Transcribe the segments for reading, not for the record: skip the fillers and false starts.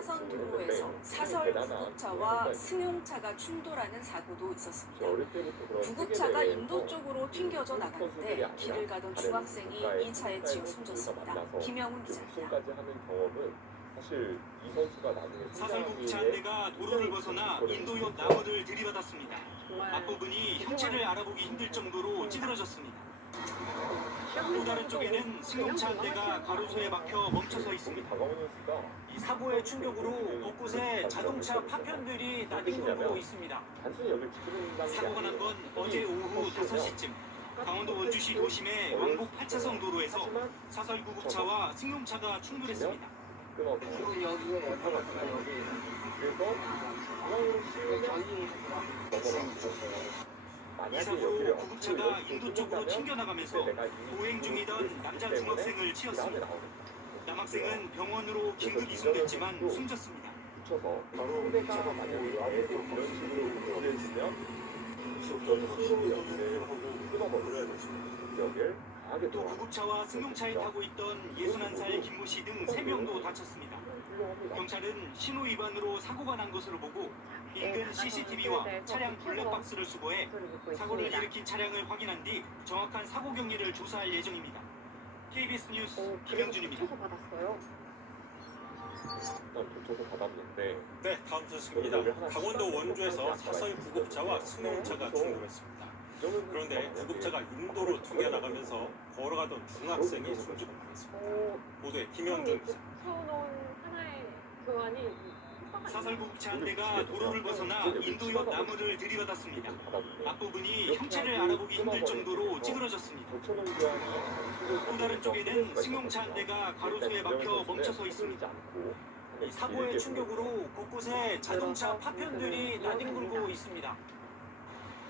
4차선 도로에서 사설 구급차와 승용차가 충돌하는 사고도 있었습니다. 구급차가 인도 쪽으로 튕겨져 나가는데 길을 가던 중학생이 이 차에 치여 숨졌습니다. 김영훈 기자입니다. 사실 이 선수가 나중에 사설 구급차 한 대가 도로를 벗어나 인도 옆 나무를 들이받았습니다. 앞부분이 형체를 알아보기 힘들 정도로 찌그러졌습니다. 또 다른 쪽에는 승용차 한 대가 가로수에 막혀 멈춰서 있습니다. 이 사고의 충격으로 곳곳에 자동차 파편들이 나뒹굴고 있습니다. 사고가 난 건 어제 오후 5시쯤 강원도 원주시 도심의 왕복 8차선 도로에서 사설 구급차와 승용차가 충돌했습니다. 이 사고로 구급차가 인도 쪽으로 튕겨나가면서 보행 중이던 남자 중학생을 치었습니다. 남학생은 병원으로 긴급 이송됐지만 숨졌습니다. 또 구급차와 승용차에 타고 있던 61살 김모 씨 등 3명도 다쳤습니다. 경찰은 신호 위반으로 사고가 난 것으로 보고 인근 CCTV와 차량 블랙박스를 수거해 사고를 일으킨 차량을 확인한 뒤 정확한 사고 경위를 조사할 예정입니다. KBS 뉴스 김영준입니다. 네, 다음 소식입니다. 강원도 원주에서 사설 구급차와 승용차가 충돌했습니다. 그런데 구급차가 인도로 튕겨나가면서 걸어가던 중학생이 숨지고 말았습니다. 보도에 김영준 기자. 사설 구급차 한 대가 도로를 벗어나 인도 옆 나무를 들이받았습니다. 앞부분이 형체를 알아보기 힘들 정도로 찌그러졌습니다. 또 다른 쪽에는 승용차 한 대가 가로수에 막혀 멈춰서 있습니다. 이 사고의 충격으로 곳곳에 자동차 파편들이 나뒹굴고 있습니다.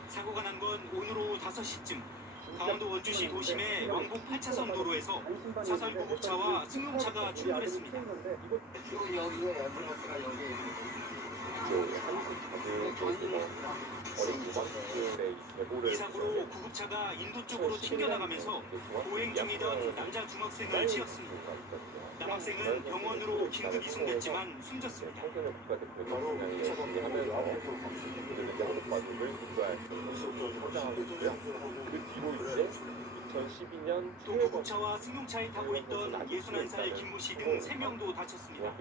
사고가 난 건 오늘 오후 5시쯤 강원도 원주시 도심의 왕복 8차선 도로에서 사설 구급차와 승용차가 충돌했습니다. 이 사고로 구급차가 인도 쪽으로 튕겨나가면서 보행 중이던 남자 중학생을 치었습니다. 남학생은 병원으로 긴급 이송됐지만 숨졌습니다. 또 구급차와 승용차에 타고 있던 61살 김모 씨 등 3명도 다쳤습니다.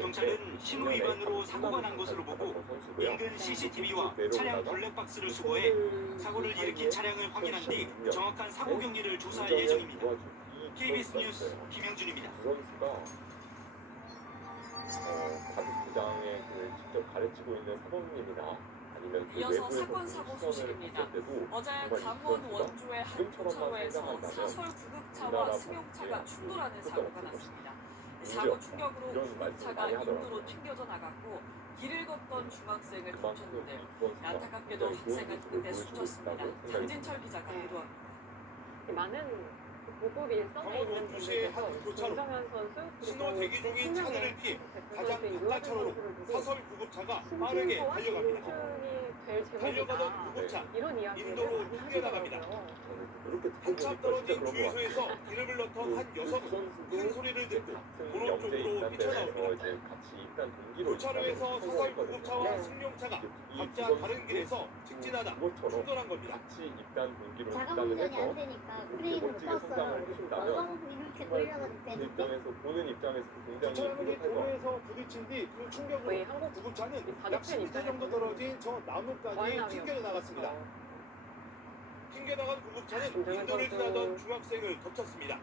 경찰은 신호 위반으로 사고가 난 것으로 보고 인근 CCTV와 차량 블랙박스를 수거해 사고를 일으킨 차량을 확인한 뒤 정확한 사고 경위를 조사할 예정입니다. KBS 뉴스 김영준입니다. 가족부장에 직접 가르치고 있는 사범님이나 이어서 사건 사고 소식입니다. 어제 강원 원주의 한 교차로에서 사설 구급차와 승용차가 충돌하는 사고가 났습니다. 사고 충격으로 구급차가 인도로 튕겨져 나갔고 길을 걷던 중학생을 덮쳤는데 안타깝게도 학생은 그때 숨졌습니다. 장진철 기자가 보도합니다. 많은 보급 일선에 있는 원주시의 한 교차로 김정현 선수 신호 대기 중인 차들을 피해 가장 바깥 차로로 사설 구급차가 빠르게 달려갑니다. 달려가던 구급차 인도로 튕겨나갑니다. 한참 떨어진 주유소에서 기름을 넣던 한 여성은 큰 소리를 듣고 도로 쪽으로 뛰쳐나옵니다. 교차로에서 사설 구급차와 승용차가 각자 다른 길에서 직진하다 충돌한 겁니다. 자가 운전이 안 되니까 브레이크를 떴어요. 이렇게 돌려가지고 교차로는 도로에서 부딪힌 뒤 그 충격으로 구급차는 약 10m 정도 떨어진 저 나무까지 튕겨 나갔습니다. 튕겨나간 구급차는 인도를 지나던 중학생을 덮쳤습니다.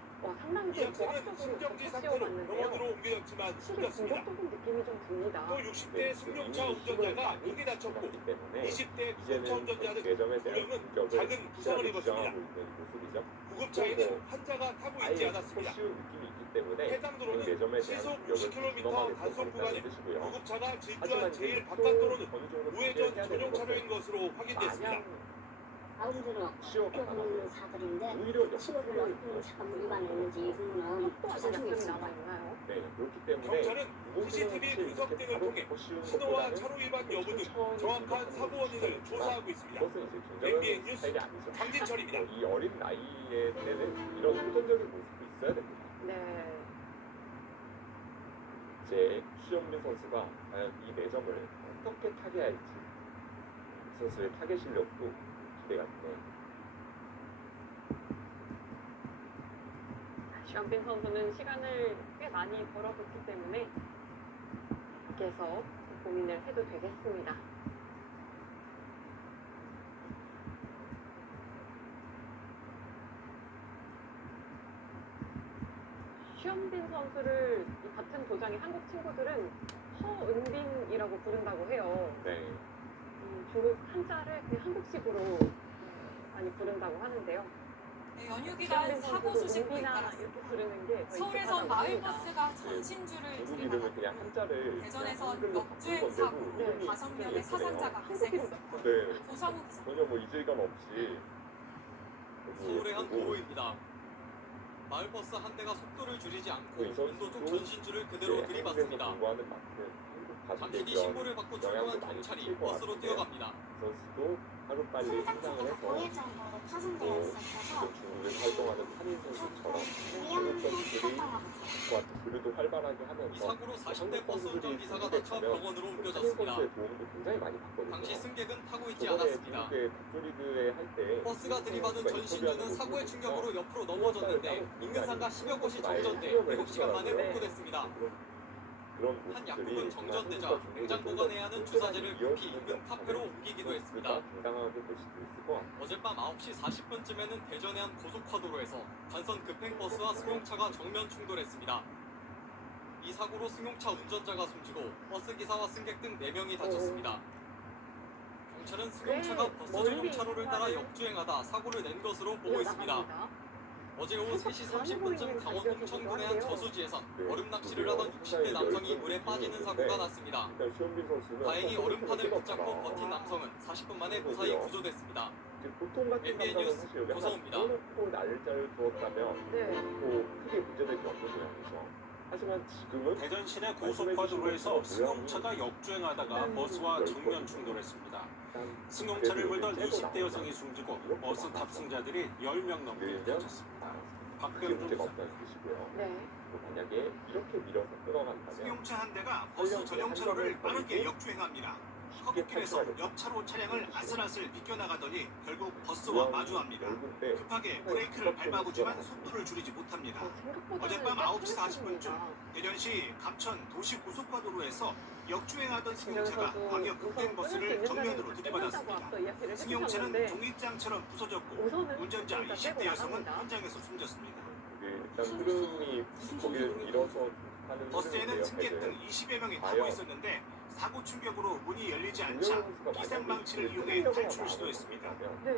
이 학생은 심정지 상태로 병원으로 옮겨졌지만 숨졌습니다. 또 60대 승용차 운전자가 크게 다쳤고 20대 구급차 운전자는 2명은 작은 부상을 입었습니다. 구급차에는 환자가 타고 있지 않았습니다. 해당 도로는 시속 60km 단속 구간에 구급차가 질주한 제일 바깥 도로는 우회전 전용 차로인 것으로 확인됐습니다. 아우들은 겪은 사들인데 신호를 어떤 참 위반했는지 그거는 조사 중이었습니다. 경찰은 CCTV 분석 등을 통해 신호와 차로 위반 여부 등 정확한 사고 원인을 조사하고 있습니다. MBN 뉴스 장진철입니다. 이 어린 나이에 때는 이런 선전적인 모습도 있어야 됩니다. 네. 이제 시험민 선수가 과연 이 4점을 어떻게 타개할지 이 선수의 타개 실력도 기대가 되네요. 시험빈 선수는 시간을 꽤 많이 벌어뒀기 때문에 밖에서 고민을 해도 되겠습니다. 시험빈 선수를 이 같은 도장의 한국 친구들은 허은빈이라고 부른다고 해요. 네. 중국 한자를 그냥 한국식으로 많이 부른다고 하는데요. 네, 연휴 기간 사고 소식도 은빈아 잇따랐습니다. 이렇게 부르는 게 더 서울에선 익숙하다고 합니다. 마을버스가 전신주를 중국 이름을 그냥 들이받았고 한자를 대전에선 한글로 역주행 바꾼 사고로 건데도 5명의 사상자가 발생했습니다. 네. 조성우 기자. 전혀 뭐 이질감 없이 서울의 한 도로입니다. 마을버스 한 대가 속도를 줄이지 않고 인도 쪽 전신주를 그대로 들이받습니다. 공부하는 만큼 한국 당신이 가족들 신고를 받고 출동한 경찰이 버스로 뛰어갑니다. 선수도 하루빨리 성장을 해서 보일 정도로 파손되어 있었어서 지금 중국에 활동하는 한인 선수처럼 위험했었던 것 같아요. 그래도 활발하게 이 하면서 사고로 40대 버스 운전기사가 다쳐 병원으로 옮겨졌습니다. 선수의 도움도 굉장히 많이 받거든요. 당시 승객은 타고 있지 저번에 않았습니다. 중국의 국조리그에 할때 버스가 들이받은 전신주는 사고의 충격으로 옆으로 넘어졌는데 인근상가 10여 곳이 정전돼 7시간 만에 복구됐습니다. 그런 한 모습들이 약국은 정전되자 냉장 보관해야 하는 주사제를 급히 인근 카페로 옮기기도 했습니다. 당당하게 볼 수도 있을 것 같아요. 어젯밤 9시 40분쯤에는 대전의 한 고속화도로에서 단선 급행버스와 승용차가 정면 충돌했습니다. 이 사고로 승용차 운전자가 숨지고 버스기사와 승객 등 4명이 다쳤습니다. 경찰은 승용차가 버스 전용 차로를 따라 역주행하다 사고를 낸 것으로 보고 있습니다. 어제 오후 3시 30분쯤 강원 홍천군의 한 저수지에선 얼음 낚시를 하던 60대 남성이 물에 빠지는 사고가 났습니다. 일단 시험빈 선수는 다행히 얼음판을 붙잡고 깨졌잖아. 버틴 남성은 40분 만에 무사히 구조됐습니다. 이제 보통 같은 MBN 상황은 뉴스 사실 여기 하나 조성우입니다. 띄워놓고 날짜를 두었다면 네. 뭐 크게 문제될 게 없는 모양이죠. 하지만 지금은 대전 시내 고속화도로에서 승용차가 역주행하다가 버스와 정면 충돌했습니다. 승용차를 몰던 20대 여성이 숨지고 버스 탑승자들이 10명 넘게 다쳤습니다. 크게 문제가 박병준 없다는 뜻이고요. 네. 또 만약에 이렇게 밀어서 끌어간다면 승용차 한 대가 버스 전용 차로를 빠르게 역주행합니다. 커브길에서 옆 차로 차량을 아슬아슬 비껴나가더니 결국 버스와 마주합니다. 급하게 브레이크를 밟아보지만 속도를 줄이지 못합니다. 어젯밤 9시 40분쯤 대전시 갑천 도시고속화도로에서 역주행하던 승용차가 광역 급행버스를 정면으로 들이받았습니다. 승용차는 종이장처럼 부서졌고 운전자 20대 여성은 현장에서 숨졌습니다. 일단 흐름이 거기를 밀어서 하는 버스에는 승객 등 20여 명이 타고 있었는데 사고 충격으로 문이 열리지 않자 비상방치를 이용해 탈출을 시도했습니다. 네.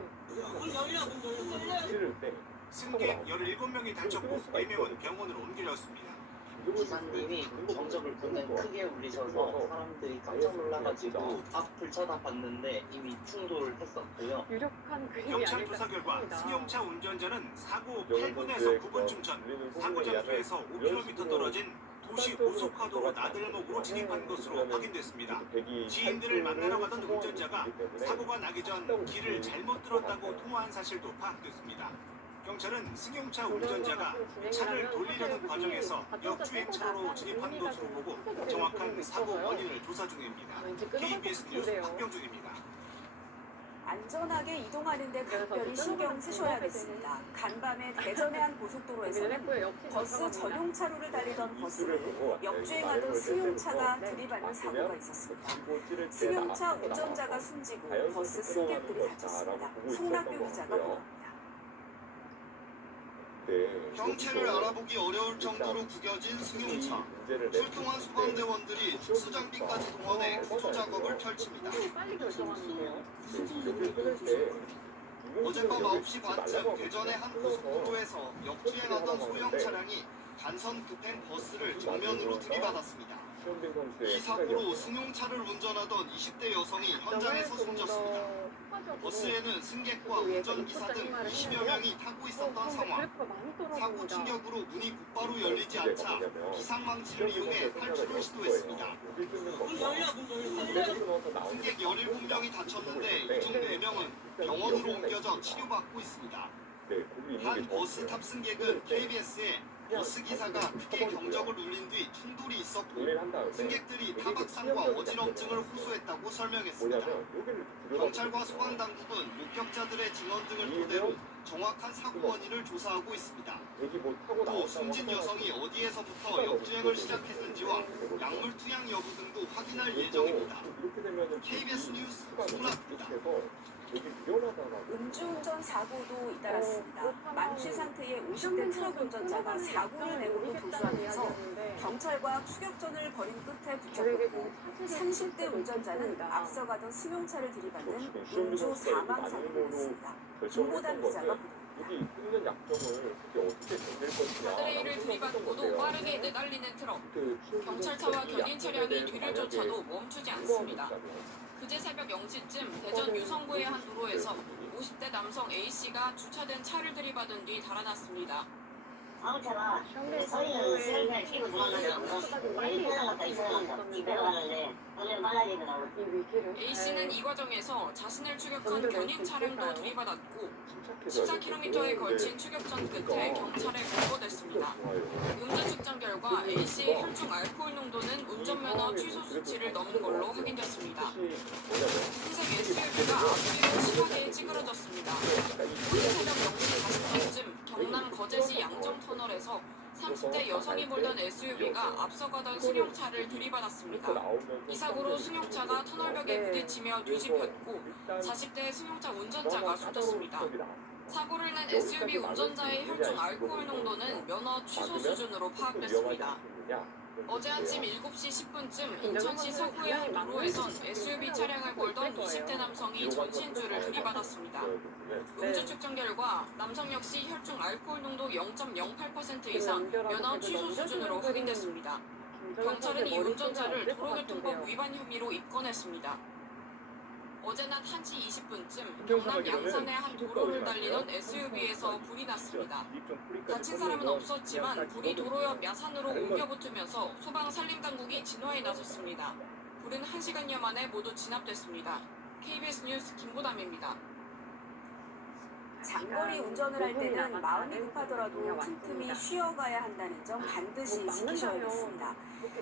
승객 17명이 다쳤고 4명은 병원으로 옮겨졌습니다. 기사님이 정적을 보면 크게 울리셔서 사람들이 깜짝 놀라가지고 앞을 쳐다봤는데 이미 충돌을 했었고요. 유력한 그림이 경찰 아닐까 조사 결과 싶습니다. 승용차 운전자는 사고 8분에서 9분쯤 전 사고 장소에서 5km 떨어진 도시 고속화도로 나들목으로 진입한 것으로 확인됐습니다. 지인들을 만나러 가던 운전자가 사고가 나기 전 길을 잘못 들었다고 통화한 사실도 파악됐습니다. 경찰은 승용차 운전자가 차를 돌리려는 과정에서 역주행 차로로 진입한 것으로 보고 정확한 사고 원인을 조사 중입니다. KBS 뉴스 박병준입니다. 안전하게 이동하는 데 각별히 신경 쓰셔야겠습니다. 간밤에 대전의 한 고속도로에서는 버스 전용 차로를 달리던 버스를 역주행하던 승용차가 들이받는 사고가 있었습니다. 승용차 운전자가 숨지고 버스 승객들이 다쳤습니다. 송락규 기자가 보도합니다. 형체를 알아보기 어려울 정도로 구겨진 승용차. 출동한 소방대원들이 특수장비까지 동원해 구조 작업을 펼칩니다. 빨리 결정하는데요. 어젯밤 9시 반쯤 대전의 한 고속도로에서 역주행하던 소형 차량이 단선 급행 버스를 정면으로 들이받았습니다. 이 사고로 승용차를 운전하던 20대 여성이 현장에서 숨졌습니다. 버스에는 승객과 운전기사 등 20여 명이 타고 있었던 상황. 사고 충격으로 문이 곧바로 열리지 않자 비상망치를 이용해 탈출을 시도했습니다. 승객 17명이 다쳤는데 이 중 4명은 병원으로 옮겨져 치료받고 있습니다. 한 버스 탑승객은 KBS에 버스 기사가 크게 경적을 울린 뒤 충돌이 있었고 분리를 한 다음에 승객들이 타박상과 어지럼증을 호소했다고 설명했습니다. 뭐냐면 여기를 경찰과 소방당국은 목격자들의 증언 등을 토대로 정확한 사고 원인을 조사하고 있습니다. 여기 뭐 타고 또 나왔다고 숨진 여성이 어디에서부터 역주행을 시작했는지와 약물 투약 여부 등도 확인할 예정입니다. 이렇게 되면은 KBS 뉴스 송락입니다. 여기 위험하다라고. 음주운전 사고도 잇따랐습니다. 만취 상태의 50대 트럭 운전자가 사고를 내고도 도주하면서 경찰과 추격전을 벌인 끝에 붙잡혔고 30대 운전자는 앞서가던 승용차를 들이받는 음주 사망 사고를 냈습니다. 김보단 기자가 보도합니다. 여기 끊는 약점을 그게 어떻게 견딜 것이냐. 가드레일을 들이받고도 빠르게 내달리는 트럭. 경찰차와 견인 차량이 뒤를 쫓아도 멈추지 않습니다. 그제 새벽 0시쯤 대전 유성구의 한 도로에서 50대 남성 A씨가 주차된 차를 들이받은 뒤 달아났습니다. 아무차가 소리는 세게 치고 들어가면서 빨리 따라갔다 이 사람한테 내려가는데 오늘 빨라지더라고. A씨는 이 과정에서 자신을 추격한 견인 차량도 들이받았고 14km에 걸친 추격전 끝에 경찰에 보고됐습니다. 음주 측정 결과 A씨의 혈중 알코올 농도는 운전면허 취소 수치를 넘은 걸로 확인됐습니다. 흰색 SUV가 앞뒤로 심하게 찌그러졌습니다. 오늘 새벽 0시 40분쯤 경남 거제시 양정터널에서 30대 여성이 몰던 SUV가 앞서가던 승용차를 들이받았습니다. 이 사고로 승용차가 터널벽에 부딪히며 뒤집혔고 40대 승용차 운전자가 숨졌습니다. 사고를 낸 SUV 운전자의 혈중 알코올 농도는 면허 취소 수준으로 파악됐습니다. 어제 아침 7시 10분쯤 인천시 서구의 한 도로에선 SUV 차량을 몰던 20대 남성이 전신주를 들이받았습니다. 음주 측정 결과 남성 역시 혈중 알코올 농도 0.08% 이상 면허 취소 수준으로 확인됐습니다. 경찰은 이 운전자를 도로교통법 위반 혐의로 입건했습니다. 어제 낮 1시 20분쯤 경남 양산의 한 도로를 달리던 SUV에서 불이 났습니다. 다친 사람은 없었지만 불이 도로 옆 야산으로 옮겨붙으면서 소방 산림당국이 진화에 나섰습니다. 불은 1시간여 만에 모두 진압됐습니다. KBS 뉴스 김보담입니다. 장거리 운전을 할 때는 마음이 급하더라도 틈틈이 쉬어가야 한다는 점 반드시 지키셔야겠습니다.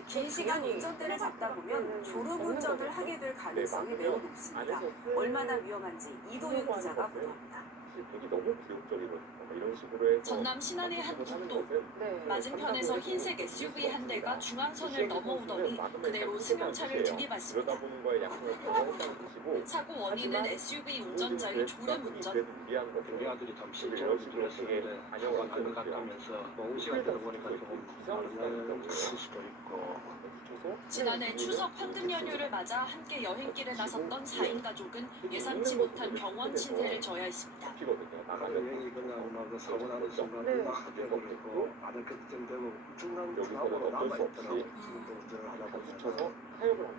긴 시간 운전대를 잡다 보면 졸음운전을 하게 될 가능성이 매우 높습니다. 얼마나 위험한지 이도윤 기자가 보도합니다. 너무 비용적이거든요. 이런 식으로 해서 전남 신안의 한 국도 맞은편에서 흰색 SUV 한 대가 중앙선을 넘어오더니 그대로 승용차를 들이받습니다. 사고 원인은 SUV 운전자의 졸음운전. 우리 아들이 잠시 그러시게 안녕을 가면서 시간대로 보니까 좀 있을 수도 있고. 지난해 추석 황금 연휴를 맞아 함께 여행길에 나섰던 4인 가족은 예상치 못한 병원 신세를 져야 했습니다. 여행이 끝나고 막 사고 나는 순간에 막 되고 아들 그쯤 되고 중간으로 남아있더라고.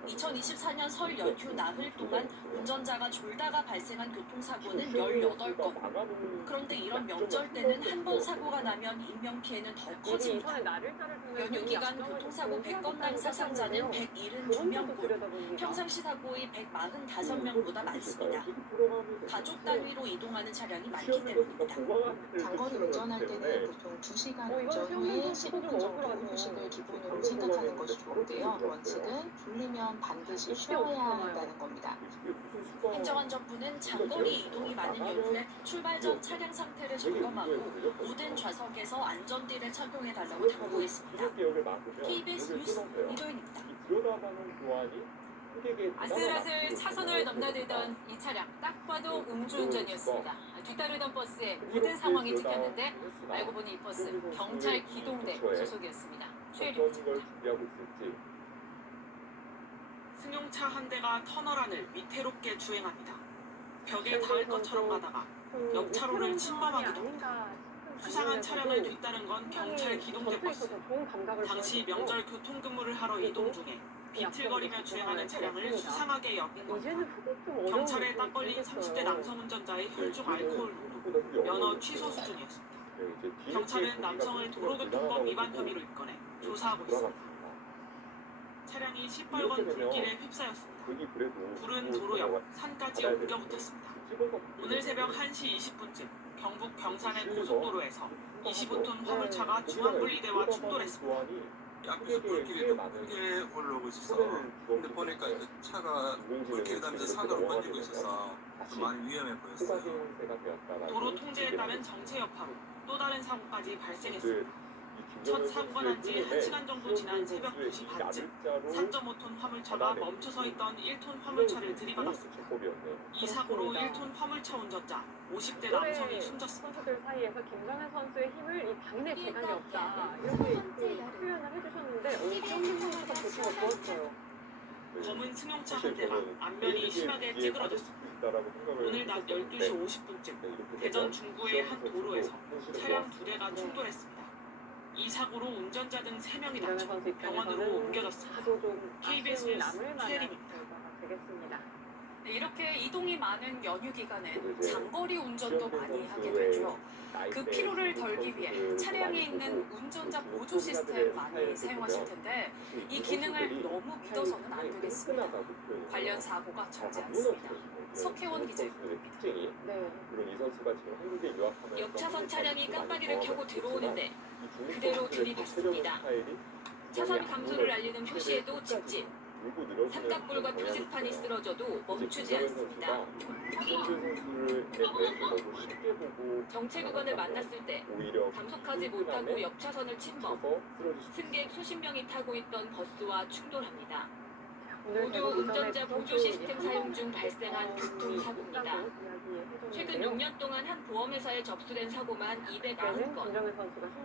2024년 설 연휴 나흘 동안 운전자가 졸다가 발생한 교통사고는 18건. 그런데 이런 명절 때는 한 번 사고가 나면 인명피해는 더 커집니다. 연휴 기간 교통사고 100건당 사상자는 172명꼴, 평상시 사고의 145명보다 많습니다. 가족 단위로 이동하는 차량이 많기 때문입니다. 장거리 운전할 때는 보통 2시간 운전 후에 15분 정도 휴식을 기본으로 생각하는 것이 좋은데요. 원칙은 졸리면 반드시 쉬어야 한다는 겁니다. 행정안전부는 장거리 이동이 많은 연휴에 출발 전 차량 상태를 점검하고 모든 좌석에서 안전띠를 착용해달라고 당부했습니다. KBS 뉴스 이도윤입니다. 아슬아슬 차선을 넘나들던 이 차량 딱 봐도 음주운전이었습니다. 뒤따르던 버스에 모든 상황이 찍혔는데 알고 보니 이 버스 경찰 기동대 소속이었습니다. 최혜림입니다. 승용차 한 대가 터널 안을 위태롭게 주행합니다. 벽에 닿을 것처럼 가다가 옆차로를 침범하기도 합니다. 수상한 차량을 뒤따른 건 경찰 기동대 버스. 당시 명절 교통근무를 하러 이동 중에 비틀거리며 주행하는 차량을 수상하게 여긴 겁니다. 경찰에 딱 걸린 30대 남성 운전자의 혈중 알코올 농도, 면허 취소 수준이었습니다. 경찰은 남성을 도로교통법 위반 혐의로 입건해 조사하고 있습니다. 차량이 시뻘건 불길에 휩싸였습니다. 불은 도로 옆 산까지 옮겨붙었습니다. 오늘 새벽 1시 20분쯤 경북 병산의 고속도로에서 25톤 화물차가 중앙분리대와 충돌했습니다. 앞에서 뿔길이 크게 올라오고 있어서 근데 보니까 그 차가 뿔길 가면서 사고를 번지고 있어서 많이 위험해 보였어요. 도로 통제에 따른 정체 여파로 또 다른 사고까지 발생했습니다. 첫 사고가 난 지 1시간 정도 지난 새벽 2시 반쯤 4.5톤 화물차가 멈춰서 있던 1톤 화물차를 들이받았습니다. 이 사고로 1톤 화물차 운전자 50대 남성이 숨졌습니다. 선수들 사이에서 김정현 선수의 힘을 이 당내 재간이 없다 이렇게 표현을 해주셨는데 김정현 선수가 대처가 좋았어요. 검은 승용차 한 대가 앞면이 심하게 찌그러졌습니다. 오늘 낮 12시 50분쯤 대전 중구의 한 도로에서 차량 2대가 충돌했습니다. 이 사고로 운전자 등 3명이 다쳐 병원으로 옮겨졌습니다. KBS 뉴스 최혜림입니다. 네, 이렇게 이동이 많은 연휴 기간엔 장거리 운전도 많이 하게 되죠. 그 피로를 덜기 위해 차량에 있는 운전자 보조 시스템 많이 사용하실 텐데 이 기능을 너무 믿어서는 안 되겠습니다. 관련 사고가 적지 않습니다. 석혜원 기자입니다. 옆차선 차량이 깜빡이를 켜고 들어오는데 그대로 들이받습니다. 차선 감소를 알리는 표시에도 직진. 삼각뿔과 표지판이 쓰러져도 멈추지 않습니다. 정체 구간을 만났을 때 감속하지 못하고 옆차선을 침범. 승객 수십 명이 타고 있던 버스와 충돌합니다. 모두 운전자 보조 시스템 사용 중 발생한 교통사고입니다. 최근 6년 동안 한 보험회사에 접수된 사고만 290건,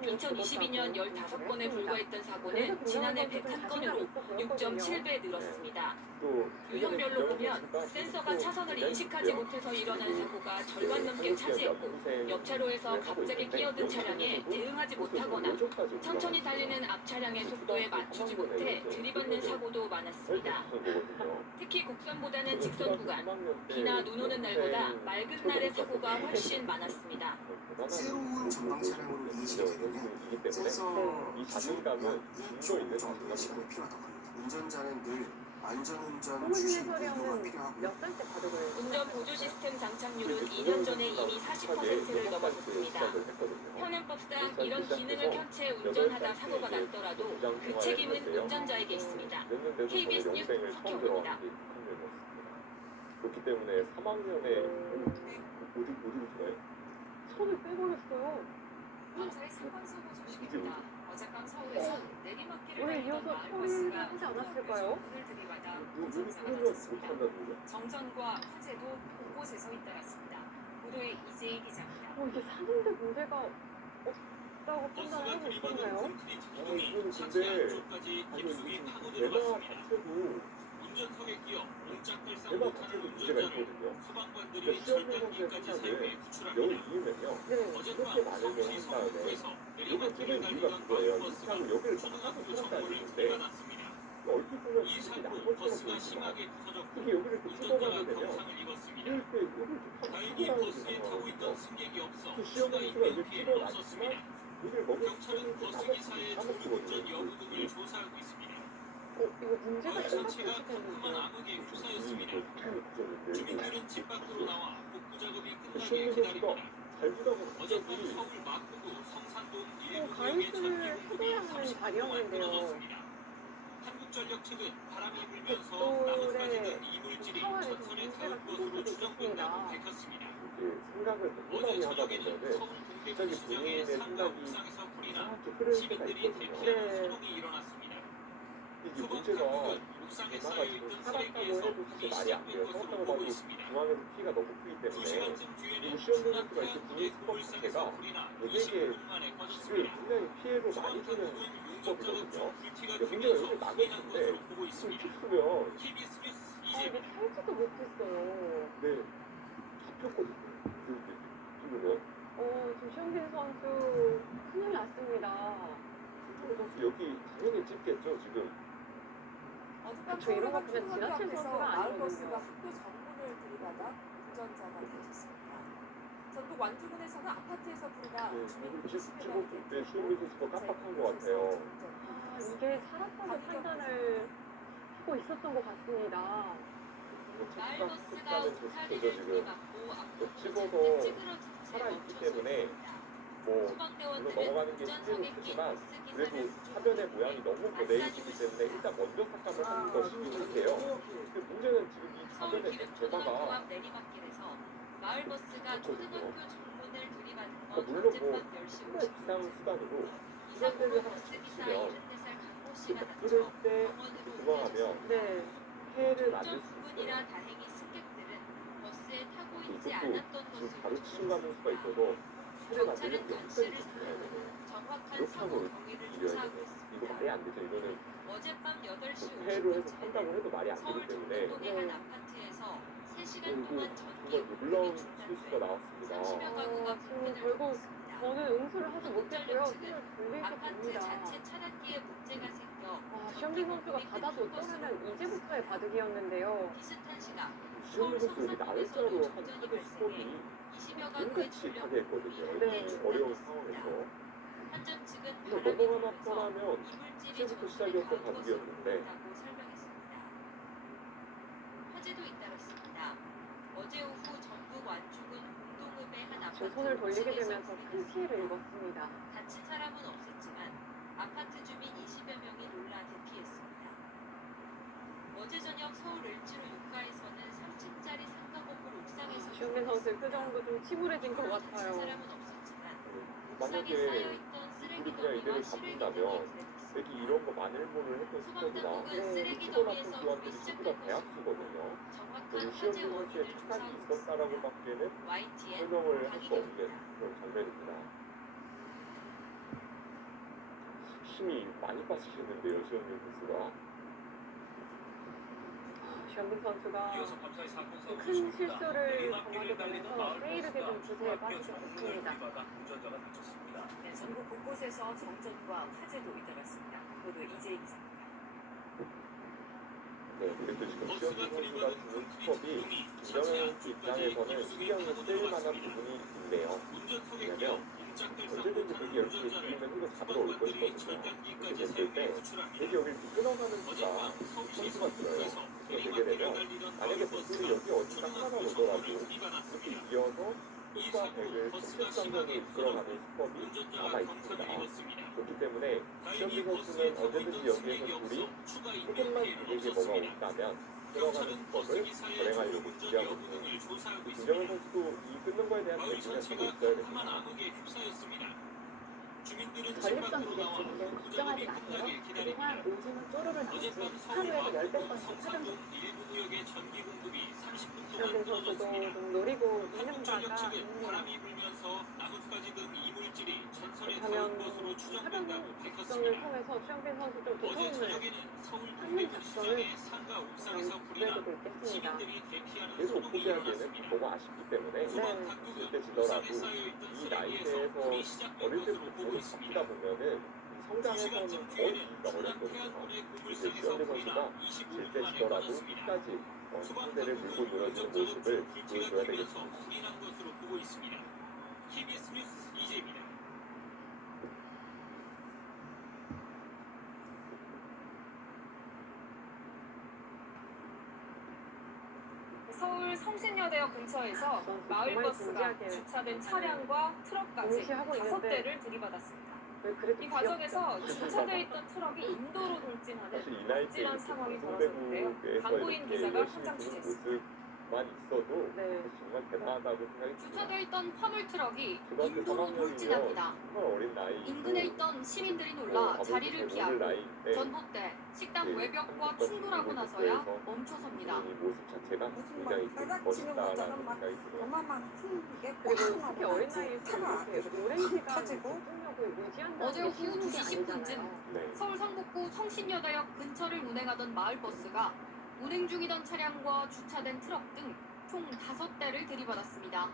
2022년 15건에 불과했던 사고는 지난해 101건으로 6.7배 늘었습니다. 유형별로 보면 센서가 차선을 인식하지 못해서 일어난 사고가 절반 넘게 차지했고 옆차로에서 갑자기 끼어든 차량에 대응하지 못하거나 천천히 달리는 앞 차량의 속도에 맞추지 못해 들이받는 사고도 많았습니다. 특히 곡선보다는 직선 구간, 비나 눈 오는 날보다 맑은 날의 사고가 훨씬 많았습니다. 새로운 전방 차량으로 인식이 되려면 센서 기준과 인식 정도 인식이 필요하다고 합니다. 운전자는 늘 안전운전 주식 의무가 필요하고 운전 보조 시스템 장착률은 2년 전에 이미 40%를 넘어섰습니다. 현행법상 이런 기능을 켠 채 운전하다 사고가 났더라도 그 책임은 운전자에게 있습니다. KBS 뉴스 석혜원입니다. 그렇기 때문에 3학년에 어디로 들어요? 손을 빼버렸어요. 밤사이 사건 사고 소식입니다. 어젯밤 서울에서 내리막길을 오늘 달리던 이어서 마을버스가 하지 않았을까요? 문을 들이받아 운전자가 다쳤습니다. 정전과 화재도 곳곳에서 잇따랐습니다. 보도의 이재희 기자입니다. 이게 사는데 문제가 없다고 판단을 하고 있었나요? 이건 근데 대마 자체도 운전석에 끼어 옴짝달싹 대마 못하는 자체도 문제가 운전자를 있거든요. 소방관들이 시험용 절단기까지 선수의 사용해 영 구출합니다. 이유면요. 어젯밤 이렇게 많은 걸 서울시 한 다음에 서울구에서 이걸 내리막길을 찍은 이유가 달리던 그거예요. 마을버스가 이차로 여기를 초등학교 막아서 정보를 있는데 들이받았습니다. 얼핏 보면 이 이게 사고로 양쪽처럼 버스가 보이지만 심하게 부서졌고 이게 여기를 또 운전자가 찍어가게 되면 경상을 입었습니다. 이럴 때 여기를 또 다행히 타고 버스에 타고 있던 승객이 없어 그 시험 추가 점수가 인명 이제 피해는 찍어놨지만 없었습니다. 여기를 먹을 경찰은 버스 기사의 졸음운전 여부 등을 조사하고 있습니다. 이거 문제가 마을 전체가 심각했겠는데. 컴컴한 암흑에 휩싸였습니다. 주민들은 집 밖으로 나와 복구 작업이 끝나길 시험 기다립니다. 점수가 잘 주다고 어젯밤 서울 마포구 성산동 일부 구역의 가이드를 전기 해줘야 공급이 하는 30분 동안 발령인데요. 끊어졌습니다. 한국전력 측은 바람이 불면서 또 나뭇가지 등 네, 이물질이 상황에서 전선에 문제가 닿을 것으로 생길 수도 추정된다고 있습니다. 밝혔습니다. 이제 생각을 너무 어제 많이 하다 저녁에는 보면은 서울 동대구 갑자기 시장의 본인의 상가 생각이 옥상에서 불이 나 이상하게 흐를 때가 시민들이 있거든요. 대피하는 네. 소동이 일어났습니다. 이게 소방 문제가 당국은 옥상에 쌓여 많아가지고 있던 살았다고 쓰레기에서 해도 불이 사실 말이 안 시작된 돼요. 것으로 살았다고 보고 봐도 있습니다. 중앙에서 피가 너무 크기 때문에 2시간쯤 뒤에는 그리고 시험 충남 점수가 이렇게 태안군의 부는 고물상에서 수법 불이 나 되게 25분 만에 지금 꺼졌습니다. 굉장히 피해를 많이 소방 주는 당국은 용접자는 수법이거든요. 좀 불티가 근데 문제가 튀면서 여기 불이 난 막혔는데 것으로 보고 지금 있습니다. 툭 쓰면 KBS 뉴스 이게 이재입니다. 살지도 못했어요. 네 잡혔거든요. 지금은 지금 시험빈 선수 큰일 났습니다. 선수 여기 당연히 찍겠죠 지금. 어젯밤 그쵸, 이런 거 서울 그냥 초등학교 지나칠 앞에서 선수가 마을버스가 아니거든요. 학교 정문을 들이받아 운전자가 다쳤습니다. 전북 완주군에서는 아파트에서 불이 나 주민 20여 명이 때 시험빈 선수가 깜빡한 것 같아요. 이게 살았다고 판단을 하고 있었던 것 같습니다. 마을버스가 오타리를 지금 들이받고 앞으로 찍어서 잔뜩 찌그러진 채 멈춰서 때문에 있습니다. 뭐 소방대원들은 물론 넘어가는 게 운전석에 쉽지는 낀 크지만 버스 그래도 기사를 화면의 모양이 너무 고되어 있기 때문에 일단 먼저 삭감을 하는 것이 좋은데요. 그 문제는 지금 이 서울 화면의 기름초등학교 대사가 앞 내리막길에서 마을버스가 초등학교 정문을 들이받은 건 물론 뭐 어젯밤 10시 최고의 50분. 비상 수단으로 이 사고로 버스기사 74살 강모 씨가 다쳐 병원으로 옮겨졌습니다. 네. 해를 만들 운전 수 있어요. 부분이라 다행히 승객들은 버스에 타고 있지 이것도 않았던 지금 것으로 바로 치료가는 수가 있어서 해를 만들려면 경찰은 여기까지 건실을 집중해야 돼요. 정확한 이렇게 사고 하고 경위를 이겨야 조사하고 돼요. 있습니다. 이거 말이 안 되죠. 이거는 어젯밤 8시 해로 해서 50분쯤에는 생각을 해도 말이 안 되기 서울 때문에 정동동의 한 아파트에서 3시간 동안 전기 이건 공급이 물론 실수가 중단돼 나왔습니다. 30여 가구가 지금 불편을 결국 겪고 있습니다. 저는 응수를 하지 못했고요. 한국전력 손을 측은 돌리게 아파트 됩니다. 자체 차단기에 문제가 생겨 시험빈 선수가 받아도 떠나면 이제부터의 바둑이었는데요. 비슷한 시각 시험빈 선수 여기 나올 줄 알고 한 정전이 카드 스톱이 20여 가구의 끝까지 전력 하게 했거든요. 네. 이 어려운 상황에서. 한전 측은 그래서 바람이 넘어가나 불면서 떠나면 이물질이 이제부터 전선에 시작이었던 닿은 것으로 바둑이었는데 보인다고 설명했습니다. 화재도 잇따랐습니다. 어제 오후 전북 완주군 공동읍의 한 아파트 지금 손을 돌리게 5층에서 되면서 불이 큰 피해를 입었습니다. 다친 사람은 없었지만 아파트 주민 20여 명이 놀라 대피했습니다. 어제 저녁 서울 을지로 육가에서는 3층짜리 상가 건물 옥상에서 시험빈 선수의 표정도 좀 침울해진 것 다친 같아요. 사람은 없었지만 옥상에 만약에 쌓여있던 쓰레기 그냥 더미와 이대로 시래기 바꾼다면 더미가 여기 이런 거 마늘모를 했던 스쿼드나 소방당국은 쓰레기 치고 나쁜 더미에서 교환들이 불이 전부 다 시작한 것으로 대학수거든요. 정확한 여기 화재 시험빈 선수의 원인을 착각이 조사하고 있습니다. 있었다라고밖에는 YTN 설명을 할 수 없는 강희경입니다. 그런 장면입니다. 힘이 많이 빠지셨는데요, 시험빈 선수가. 시험빈 선수가 이어서 밤사이 사건 사고가 큰 있었습니다. 실수를 내리막길을 범하게 달리던 되면서 마을 페이를 버스가 대준 주제에 중학교 빠지게 정문을 됐습니다. 들이받아 운전자가 다쳤습니다. 네, 전국 곳곳에서 정전과 화재도 잇따랐습니다. 보도 이재희 기자입니다. 네, 그리고 지금 시험빈 선수가 주는 스톱이 김정은 씨 입장에서는 신경을 쓸 만한 부분이 있네요. 왜냐면 언제든지 그게 이렇게 들리면 이거 잡으러 올 것이거든요. 이렇게 됐을 때 되게 여기를 끊어가는 수가 선수가 들어요. 그래서 되게 되면 만약에 버스를 여기 어디가 하나가 오더라도 이렇게 이어서 흑과 백을 직접상으로 이끌어가는 수법이 남아있습니다. 그렇기 때문에 시험비 선수는 언제든지 여기에서 둘이 조금만 다르게 뭐가 온다면 들어가는 수법을 발행하려고 준비하고 있는 김정은 선수도 이 끊는 거에 대한 대비는 하고 있어야 됩니다. 전립선 기계증 걱정하지 마세요. 그동안 오줌은 쪼르르 나오지 하루에도 10배권씩 사정도. 시험빈 선수도 좀 노리고 있는 바가 있네요. 그렇다면 사령 작전을 통해서 시험빈 선수 좀 도움을 찾는 작전을 기대해도 있겠습니다. 계속 포기하기에는 너무 아쉽기 때문에 그때 지더라도 이 나이대에서 어릴 때부터 계속 바뀌다 보면은 성장에서는 더 이기가 어렵거든요. 이제 시험비 선수가 질 때 지더라도 끝까지 상대를 밀고 늘어지는 모습을 보여줘야 되겠습니다. 서울 성신여대역 근처에서 마을버스가 주차된 차량과 트럭까지 5대를 들이받았습니다. 이 과정에서 주차되어 있던 트럭이 인도로 돌진하는 아찔한 상황이 벌어졌는데요. 강고인 기자가 현장 취재했습니다. 만 있어도 정말 대단하다고 생각이 듭니다. 주차되어 있던 화물 트럭이 초등학교 인도로 3학년이면 돌진합니다. 정말 어린 나이 인근에 있던 시민들이 놀라 자리를 피하고 전봇대, 식당 외벽과 충돌하고 나서야 멈춰섭니다. 이 모습 자체가 굉장히 멋있다라는 생각이 들어요. 그리고 특히 어린 나이에서 이렇게 오랜 시간 집중력을 유지한다는 어제 게 오후 쉬운 2시 게 10분쯤 네. 서울 성북구 성신여대역 근처를 운행하던 마을버스가 운행 중이던 차량과 주차된 트럭 등 총 5대를 들이받았습니다.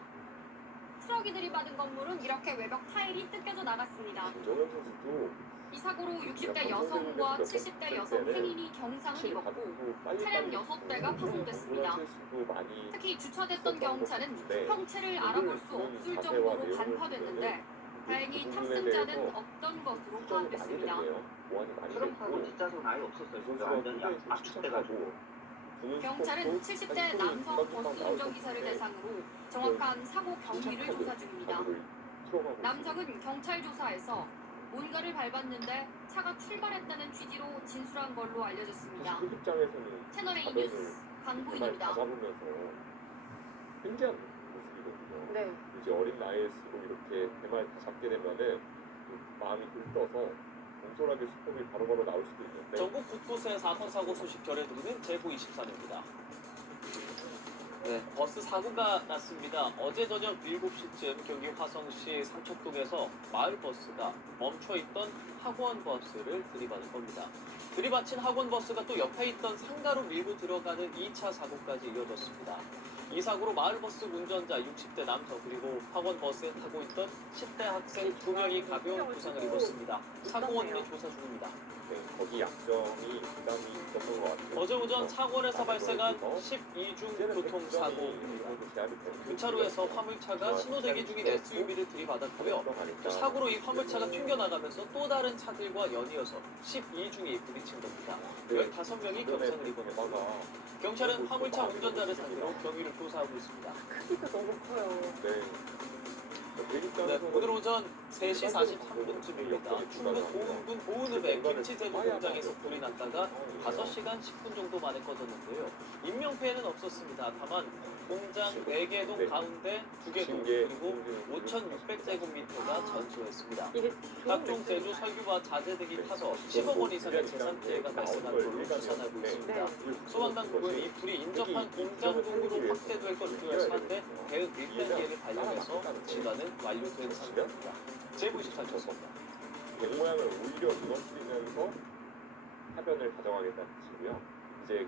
트럭이 들이받은 건물은 이렇게 외벽 타일이 뜯겨져 나갔습니다. 김정은 선수도 이 사고로 60대 여성과 70대 여성 행인이 경상을 입었고 차량 6대가 파손됐습니다. 특히 주차됐던 경차는 형체를 알아볼 수 없을 정도로 간파됐는데 다행히 탑승자는 없던 것으로 파악됐습니다. 그런 사고 뒷좌석은 아예 없었어요. 진짜 완전히 압축돼가지고. 경찰은 70대 남성 버스 운전기사를 대상으로 정확한 사고 경위를 조사 중입니다. 남성은 경찰 조사에서 뭔가를 밟았는데 차가 출발했다는 취지로 진술한 걸로 알려졌습니다. 채널A 뉴스 강보인입니다. 잡으면서 굉장한 모습이거든요. 네. 이제 어린 나이일수록 이렇게 대마를 다 잡게 되면은 마음이 들떠서 공손하게 수법이 바로바로 나올 수도 있는데 전국 곳곳에 사건 사고 소식 전해드리는 제보24입니다. 네, 버스 사고가 났습니다. 어제 저녁 7시쯤 경기 화성시 삼척동에서 마을버스가 멈춰있던 학원버스를 들이받은 겁니다. 들이받친 학원버스가 또 옆에 있던 상가로 밀고 들어가는 2차 사고까지 이어졌습니다. 이 사고로 마을버스 운전자 60대 남성 그리고 학원버스에 타고 있던 10대 학생 2명이 가벼운 부상을 입었습니다. 사고 원인은 조사 중입니다. 네, 거기 약점이 부담이 있었던 것 같아요. 어제 오전 창원에서 발생한 12중 교통사고. 교차로에서 화물차가 신호대기 중인 SUV를 들이받았고요. 또 사고로 이 화물차가 튕겨나가면서 또 다른 차들과 연이어서 12중이 부딪힌 겁니다. 15명이 경상을 입었습니다. 경찰은 화물차 운전자를 상대로 경위를 조사하고 있습니다. 크기도 너무 커요. 네. 네, 오늘 오전 3시 43분쯤입니다. 충북 보은군 보은읍의 김치 제조 공장에서 불이 났다가 5시간 10분 정도 만에 꺼졌는데요. 인명피해는 없었습니다. 다만 공장 4개동 가운데 2개동 그리고 5,600제곱미터가 전소했습니다. 각종 제조 설비와 자재 등이 타서 10억 원 이상의 재산 피해가 발생한 걸로 추산하고 있습니다. 소방당국은 이 불이 인접한 공장동으로 확대될 것으로 예상한데 대응 밀폐기를 발령해서 진화는 완료된 상태입니다. 제보24 쳤습니다. 백 모양을 오히려 무너뜨리면서 하변을 가져가겠다는 뜻이고요. 이제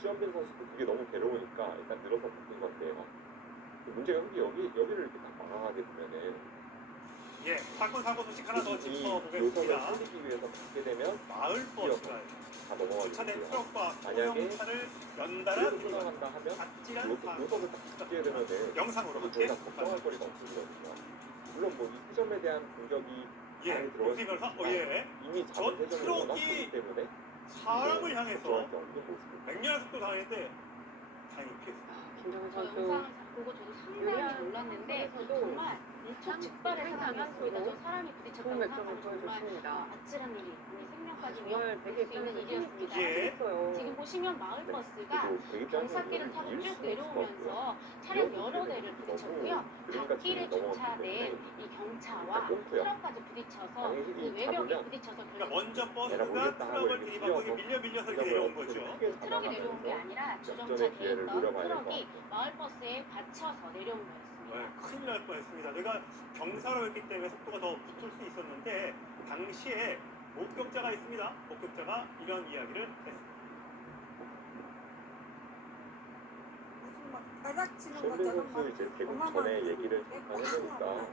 시험된 선수도 그게 너무 괴로우니까 일단 늘어서 바뀐 건데요. 문제가 여기를 이렇게 딱 막아가게 되면은 예, 사건 사고 소식 하나 더 요선을 짚어보겠습니다. 살리기 위해서 받게 되면 마을 버스가 다 넘어가게 주차된 되고요. 트럭과 만약에 소형차를 연달아 출항한다 하면 아찔한 요선을 딱 받게 되면은 영상으로 저희가 함께 걱정할 거리가 없어지거든요. 물론 뭐 이 세점에 대한 공격이 예, 많이 들어갔을 예. 이미 저 잡은 세점이 워낙 트럭이 크기 때문에 사람을 향해서 걱정할 게 없는 모습입니다. 맹렬한 속도 당했는데 다행히 피했습니다. 김정은 저 선수 영상을 보고 저도 상당히 놀랐는데 정말 일촉 즉발의 상황이었습니다. 저 사람이 부딪혔다고 좋은 맥점을 생각하면 정말 보여줬습니다. 아찔한 일이 아니 생명까지 정말 위협될 되게 수 있는 일이었습니다. 예. 지금 보시면 마을버스가 경사길을 타고 쭉 내려오면서 차량 여러 대를 부딪혔고요. 갓길에 주차된 이 경차와 트럭까지 부딪혀서 그 외벽에 부딪혀서 그러니까 먼저 버스가 트럭을 들이받고 밀려서 이렇게 내려온 거죠. 트럭이 내려온 게 아니라 주정차 뒤에 있던 트럭이 마을버스에 받쳐서 내려온 거였습니다. 네, 큰일 날 뻔했습니다. 저희가 경사로 했기 때문에 속도가 더 붙을 수 있었는데 당시에 목격자가 있습니다. 목격자가 이런 이야기를 했습니다. 손흥민 선수 이제 개국 전에 얘기를 잠깐 해보니까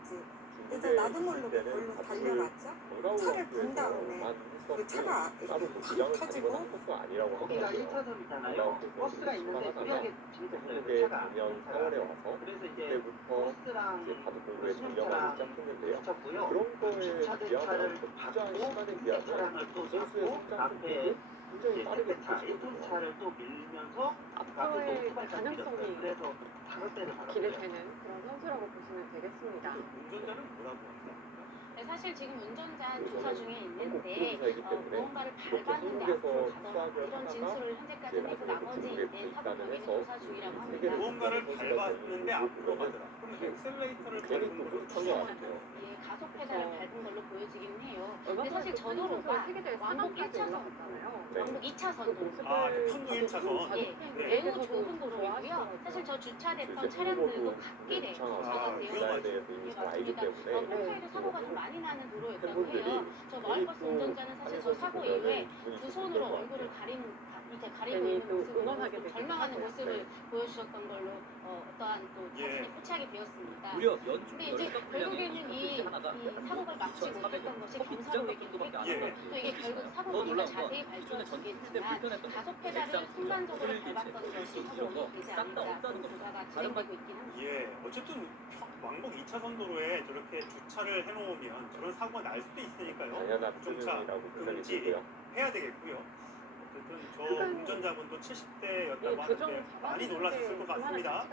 중국에 있을 때는 사실 차를 본 다음에 그 차가 따로 뭐 기량을 가지고 한 것도 아니라고 거기가 하더라고요. 1차선이잖아요. 버스가 있는데 무리하게 한국에 차가 작년 4월에 와서 그래서 이제 그때부터 버스랑 이제 바둑 공부에 전념하기 승용차랑 시작했는데요. 붙였고요. 그런 거에 주차된 비하면 차를 투자한 받고 시간에 상대 비하면 차량을 또 선수의 잡고 성장 앞에 속도도 굉장히 이제 빠르게 차, 붙이거든요. 차를 또 밀면서 앞으로의 가능성이 그래서 다섯 대를 기대되는 그런 선수라고 보시면 되겠습니다. 운전자는 뭐라고 합니까? 네, 사실 지금 운전자 조사 중에 있는데 한국에서이기 때문에 무언가를 이렇게 밟았는데 한국에서 앞으로 가더라 수학을 이런 하다가 진술을 현재까지 이제 내고 나중에 나머지 중국에 네, 사고 입단을 범인은 해서 조사 중이라고 합니다. 세계를 무언가를 선수가 밟았는데 되는 앞으로 거는 가더라. 그럼 엑셀레이터를 괜히 밟은 또 걸로 못한 것 같아요. 예, 가속 페달을 밟은 걸로 보여지기는 해요. 얼마 근데 전에 사실 그 저 도로가 세계대회 왕복 4강까지 1차선, 올라갔잖아요. 네. 왕복 2차선 도로입니다. 아, 그 편도 1차선. 예, 매우 좁은 도로이고요. 사실 저 주차됐던 차량들도 갓길에 주차가 되어 그날에 대해서 이미 잘 알기 때문에 평소에도 사고가 좀 많이 나는 도로였다고 해요. 저 마을버스 운전자는 사실 저 사고 이후에 두 손으로 얼굴을 가리고 있는 모습으로 좀 절망하는 모습을 보여주셨던 걸로 어떠한 또 사진에 포착이 되었습니다. 근데 이제 결국에는 이 사고를 막지 못했던 것이 경사로이기도 했고 또 이게 결국 사고 원인을 자세히 밝혀지겠지만 가속 페달을 순간적으로 밟았던 것이 사고 원인이 되지 않는다. 조사가 진행되고 있긴 합니다. 예, 어쨌든 왕복 2차선 도로에 저렇게 주차를 해놓으면 저런 사고가 날 수도 있으니까요. 당연한 주정차 수준이라고 생각이 금지 들고요. 해야 되겠고요. 어쨌든 저 운전자분도 70대였다고 하는데 많이 놀라셨을 것 같습니다.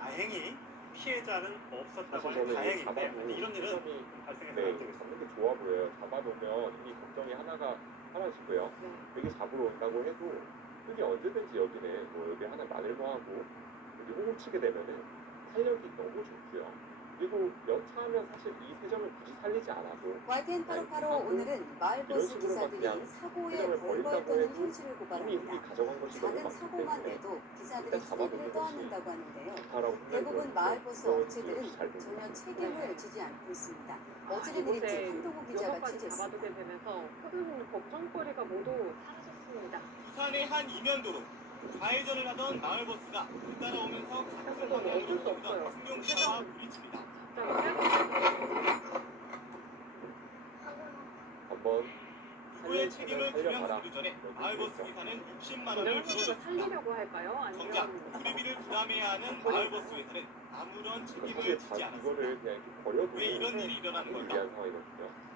다행히 피해자는 없었다고 하니 다행인데 이런 일은 발생해서 잡는 게 좋아 보여요. 잡아놓으면 이미 걱정이 하나가 사라지고요. 여기 잡으러 온다고 해도 여기 언제든지 여기는 뭐 여기 하나 마늘모하고 여기 호흡 치게 되면은 탄력이 너무 좋고요. 그리고 여차하면 사실 이 세 점을 굳이 살리지 않아도 YTN 8585 오늘은 마을버스 기사들이 사고에 벌벌 떠는 현실을 고발합니다. 작은 사고만 내도 기사들이 수리비를 떠안는다고 하는데요. 대부분 마을버스 업체들은 전혀 책임을 지지 않고 있습니다. 어찌된 일인지 한동호 기자가 취재했습니다. 잡아두게 되면서 큰 걱정거리가 모두 사라졌습니다. 부산의 한 이면도로 좌회전을 하던 마을버스가 따라오면서 같은 방향으로 이동하던 승용차와 부딪힙니다. 한번 누구의 책임을 규명하기 전에 마을버스 기사는 60만 원을 물어줬습니다. 살리려고 할까요? 정작 수리비를 부담해야 하는 마을버스 회사는 아무런 책임을 지지 않았습니다. 왜 이런 일이 일어나는 걸까?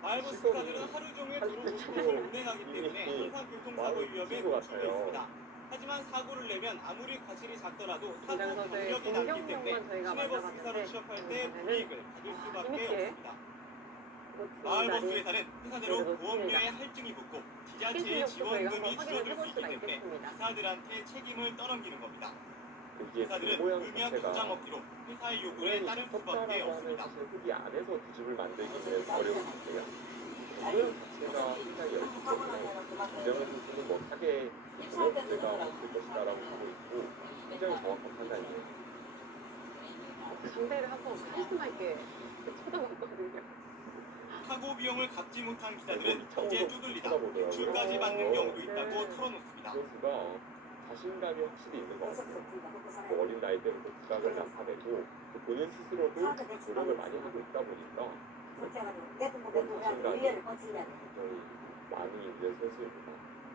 마을버스 기사들은 하루 종일 도로 운행하기 때문에 항상 교통사고 위험에 노출되어 있습니다. 하지만 사고를 내면 아무리 과실이 작더라도 사고 경력이 남기 때문에 시내버스 기사로 취업할 때 불이익을 받을 수밖에 없습니다. 마을버스 회사는 회사대로 보험료에 할증이 붙고 지자체의 지원금이 줄어들 수 있기 때문에 기사들한테 책임을 떠넘기는 겁니다. 기사들은 의미한 보장 없기로 회사의 요구에 따를 수밖에 없습니다. 흙이 안에서 뒤집을 만들기는 어려운데요. 이런 자체가 굉장히 어렵기 때문에 이정현 선수는 뭐 타겟 문제가 없을 것이다라고 하고 있고 굉장히 정확한 판단이에요. 상대를 한번 카리스마있게 쳐다봤거든요. 사고 비용을 갚지 못한 기사들은 이제 두들리다 대출까지 받는 경우도 있다고 털어놓습니다. 선수가 자신감이 확실히 있는 것 같아요. 뭐 어린 나이 때부터 부각을 나타내고 본인 스스로도 노력을 많이 하고 있다 보니까 자신감이 굉장히 많이 있는 선수입니다.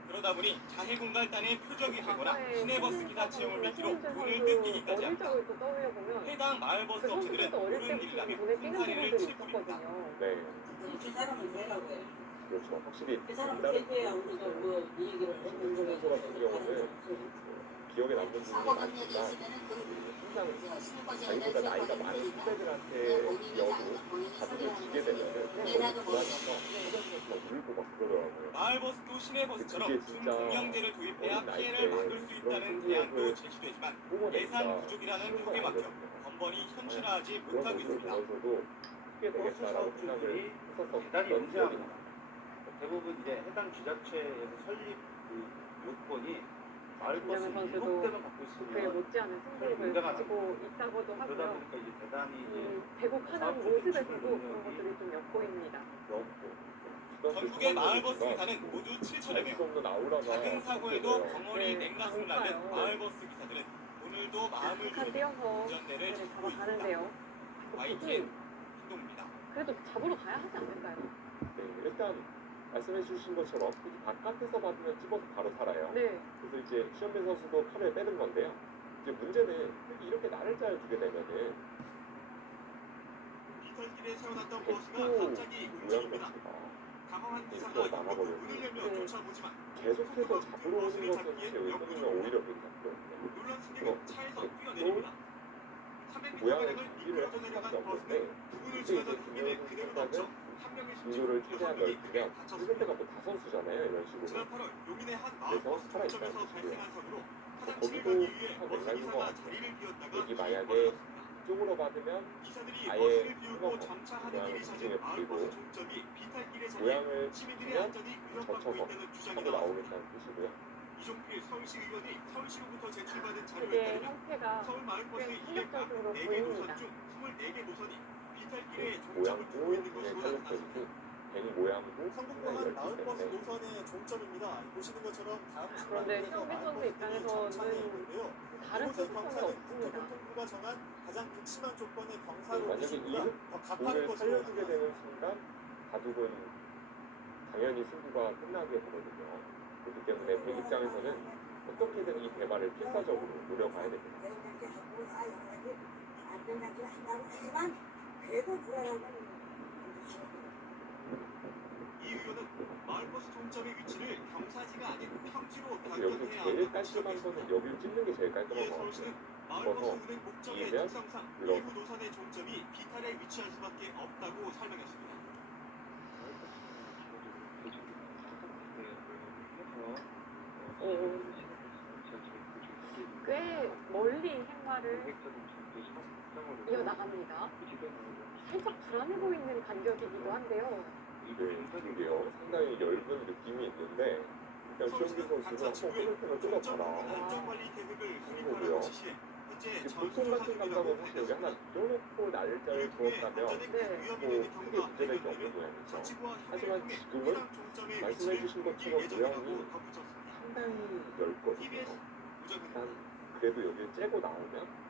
그러다 보니 자해공갈단의 표적이 되거나 시내버스 기사 채용을 미끼로 돈을 뜯기기까지 합니다. 해당 마을버스 업체들은 옳은 일이라며 승산이를 칠뿐입니다. 네. 그 사람은 내라고 해. 그렇죠. 확실히 그 사람은 대표야 우리가 뭐 이 얘기를 신동준 선수 같은 경우는 기억에 남는 부분이 많지만 항상 자기보다 나이가 많은 후배들한테여도 가슴을 주게 되면은 너무 좋아져서 화장실에서 울고 막 그러더라고요. 마을버스도 시내버스처럼 중공영제를 도입해야 피해를 막을 수 있다는 대안도 제시되지만 예산 부족이라는 벽에 막혀 번번이 현실화하지 못하고 있습니다. 크게 되겠다라고 생각을 했었던 대단히 기억입니다. 염려합니다. 대부분 이제 해당 지자체에서 설립 그 요건이 마을버스 7대만 갖고 그에 있으면 못지않은 승부를 가지고 있다고도 그러다 하고요. 보니까 이제 대단히 대국하는 모습에서도 그런 것들이 좀 엿보입니다. 전국의 마을버스 기사는 모두 7천여 명. 작은 사고에도 벙어리 냉가슴을 앓는 마을버스 기사들은 오늘도 마음을 졸이며 운전대를 잡고 있습니다. YTN 김동입니다. 그래도 잡으러 가야 하지 않을까요? 네, 일단 말씀해 주신 것처럼 바깥에서 받으면 집어서 바로 살아요. 네. 그래서 이제 시험배 선수도 팔을 빼는 건데요. 이제 문제는 이렇게 나를 짜여주게 되면은 비탈길에 세워놨던 버스가 갑자기 움직입니다. 당황한 기사가 이것도 문을 열며 쫓아보지만 계속해서 잡으러 오는 것은 제 의견은 오히려 괜찮거든요. 놀란 승객은 차에서 뛰어내립니다. 300m 모양을 가량을 준비를 할 미끄러져 수밖에 내려간 버스는 없는데 두 분을 이제 지나던 승객의 그대로 덮쳐 한 명이 진도를 숨지고 최대한 6명이 넓히면 크게 찍을 다쳤습니다. 때가 뭐 다선수잖아요. 이런 식으로. 지난 8월 용인의 한 그래서 마을버스 살아있다는 종점에서 뜻이에요. 발생한 사고로 화장실을 거기도 가기 위해 참 버스 냉각인 것 기사가 같아요. 자리를 비웠다가 여기 만약에 이쪽으로 받으면 기사들이 아예 버스를 비우고 한번 정차하는 모양을 길이 잦은 뒤집어 마을버스 뿌리고 종점이 비탈길에 자리 모양을 시민들의 주면 안전이 위협받고 젖혀서 있다는 주장이 하고 나왔습니다. 나오겠다는 뜻이고요. 이종필 서울시 의원이 서울시로부터 제출받은 자료에 그게 따르면 형태가 서울 마을버스 꽤 204개 충격적으로 노선 보입니다. 중 24개 노선이 비탈길에 종점을 모양도 두고 있는 그냥 것으로 나타났습니다. 탄력적이고 괜히 모양도 성북공항 마을버스 노선의 종점입니다. 보시는 것처럼 다음 그런데 시험배 선수 입장에서는 다른 특성이 없습니다. 교통부가 정한 가장 극심한 조건의 만약에 이 더 가파른 공을 것으로 살려주게 되는 순간 바둑은 당연히 승부가 끝나게 되거든요. 그렇기 때문에 그 입장에서는 어떻게든 이 대발을 필사적으로 노려봐야 됩니다. 이 의원은 마을버스 종점의 위치를 경사지가 아닌 평지로 그래서 여기서 변경해야 제일 한다고 깔끔한 거는 지적했습니다. 여기를 찍는 게 제일 깔끔한 이에 것 같아요. 서울시는 마을버스 그래서 운행 목적의 이면 특성상 이렇게. 일부 노선의 종점이 비탈에 위치할 수밖에 없다고 설명했습니다. 꽤 멀리 행마를 이어나갑니다. 살짝 불안해 보이는 간격이기도 한데요. 이게요. 상당히 얇은 느낌이 있는데 일단 최영준 선수가 한번 코너를 뚫어봐라. 안전관리 계획을 수립하라고 거고요. 지시해 현재 이게 전수 보통 조사 같은 중이라고 감각은 사실 여기 하나 밝혔습니다. 뚫어놓고 날짜를 두었다면 안전에 큰 위험이 뭐 되는 크게 경우가 문제될 게 없는 발견되면 모양이죠. 자치구와 협의를 하지만 통해 지금은 해당 종점의 말씀해 위치를 주신 옮길 것처럼 예정이라고 모양이 덧붙였습니다. 상당히 넓거든요. TBS 우정입니다. 그래도 여기를 째고 나오면